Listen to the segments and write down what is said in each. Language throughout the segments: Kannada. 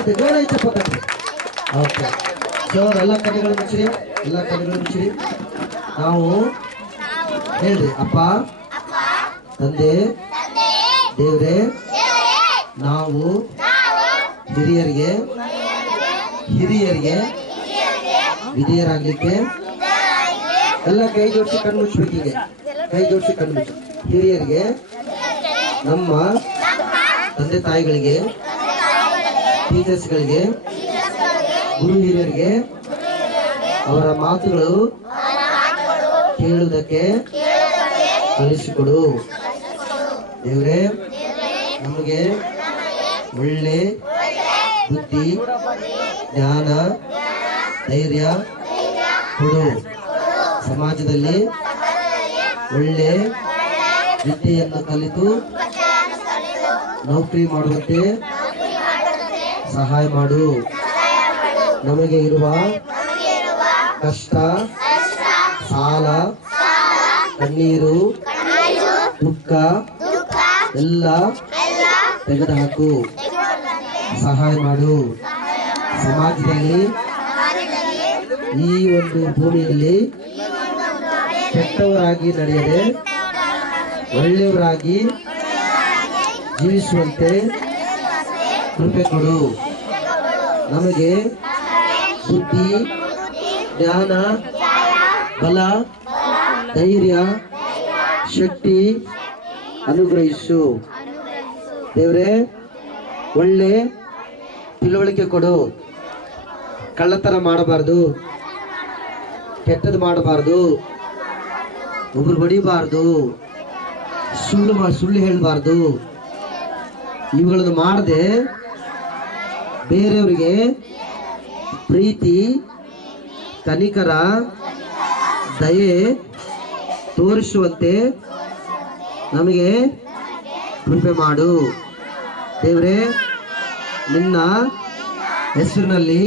ಚಪ್ಪತ್ತೆ ಜೋರಾಗಿ ಚಪ್ಪತ್ತೆ. ಓಕೆ ಸರ್, ಎಲ್ಲ ಕಡೆಗಳು ಮುಚ್ಚಿರಿ, ಎಲ್ಲ ಕಡೆಗಳು ಮುಚ್ಚಿರಿ. ನಾವು ಹೇಳ್ರಿ, ಅಪ್ಪ ತಂದೆ ದೇವ್ರೆ, ನಾವು ಹಿರಿಯರಿಗೆ ವಿಧೇಯರಾಗ್ಲಿಕ್ಕೆ ಎಲ್ಲ ಕೈ ಜೋಡಿಸಿ ಕಣ್ಣು ಮುಚ್ಚಬೇಕೀಗ. ಕೈ ಜೋಡಿಸಿ ಕಣ್ಣು ಮುಚ್ಚ. ಹಿರಿಯರಿಗೆ, ನಮ್ಮ ತಂದೆ ತಾಯಿಗಳಿಗೆ, ಟೀಚರ್ಸ್ಗಳಿಗೆ, ಗುರು ಹಿರಿಯರಿಗೆ ಅವರ ಮಾತುಗಳು ಕೇಳುವುದಕ್ಕೆ ಕಲಿಸಿಕೊಡು. ದೇವ್ರೆ, ನಮಗೆ ಒಳ್ಳೆ ಬುದ್ಧಿ, ಜ್ಞಾನ, ಧೈರ್ಯ ಕೊಡು. ಸಮಾಜದಲ್ಲಿ ಒಳ್ಳೆ ವಿದ್ಯೆಯನ್ನು ಕಲಿತು ನೌಕರಿ ಮಾಡುವಂತೆ ಸಹಾಯ ಮಾಡು. ನಮಗೆ ಇರುವ ಕಷ್ಟ, ಸಾಲ, ಕಣ್ಣೀರು, ದುಃಖ ಎಲ್ಲ ತೆಗೆದುಹಾಕು, ಸಹಾಯ ಮಾಡು. ಸಮಾಜದಲ್ಲಿ ಈ ಒಂದು ಭೂಮಿಯಲ್ಲಿ ಕೆಟ್ಟವರಾಗಿ ನಡೆಯದೆ ಒಳ್ಳೆಯವರಾಗಿ ಜೀವಿಸುವಂತೆ ಕೃಪೆ ಕೊಡು. ನಮಗೆ ಬುದ್ಧಿ, ಜ್ಞಾನ, ಬಲ, ಧೈರ್ಯ, ಶಕ್ತಿ ಅನುಗ್ರಹಿಸು. ದೇವರೇ, ಒಳ್ಳೆ ತಿಳುವಳಿಕೆ ಕೊಡು. ಕಳ್ಳತನ ಮಾಡಬಾರ್ದು, ಕೆಟ್ಟದ್ದು ಮಾಡಬಾರ್ದು, ಒಬ್ಬರು ಬಡಿಬಾರ್ದು, ಸುಳ್ಳು ಹೇಳಬಾರ್ದು. ಇವುಗಳನ್ನು ಮಾಡದೆ ಬೇರೆಯವರಿಗೆ ಪ್ರೀತಿ, ಕನಿಕರ, ದಯೆ ತೋರಿಸುವಂತೆ ನಮಗೆ ಕೃಪೆ ಮಾಡು. ದೇವರೇ, ನಿನ್ನ ಹೆಸರಿನಲ್ಲಿ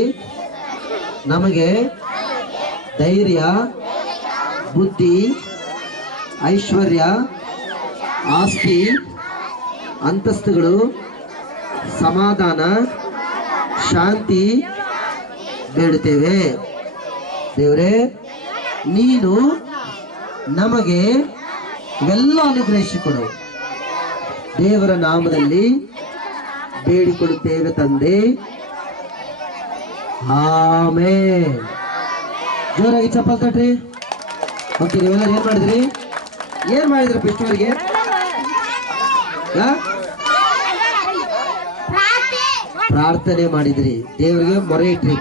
ನಮಗೆ ಧೈರ್ಯ, ಬುದ್ಧಿ, ಐಶ್ವರ್ಯ, ಆಸ್ತಿ, ಅಂತಸ್ತುಗಳು, ಸಮಾಧಾನ, ಶಾಂತಿ ಬೇಡುತ್ತೇವೆ. ದೇವರೇ, ನೀನು ನಮಗೆ ಇವೆಲ್ಲ ಅನುಗ್ರಹಿಸಿಕೊಡು. ದೇವರ ನಾಮದಲ್ಲಿ ಬೇಡಿಕೊಳ್ಳುತ್ತೇವೆ ತಂದೆ, ಆಮೆನ್. ಜೋರಾಗಿ ಚಪ್ಪಲ್ ತಟ್ರಿ. ಓಕೆ, ನೀವೆಲ್ಲ ಏನ್ ಮಾಡಿದ್ರಿ ಫೆಸ್ಟಿವಲ್ಗೆ? ಪ್ರಾರ್ಥನೆ ಮಾಡಿದ್ರಿ, ದೇವರಿಗೆ ಮೊರೆ ಇಟ್ರಿ.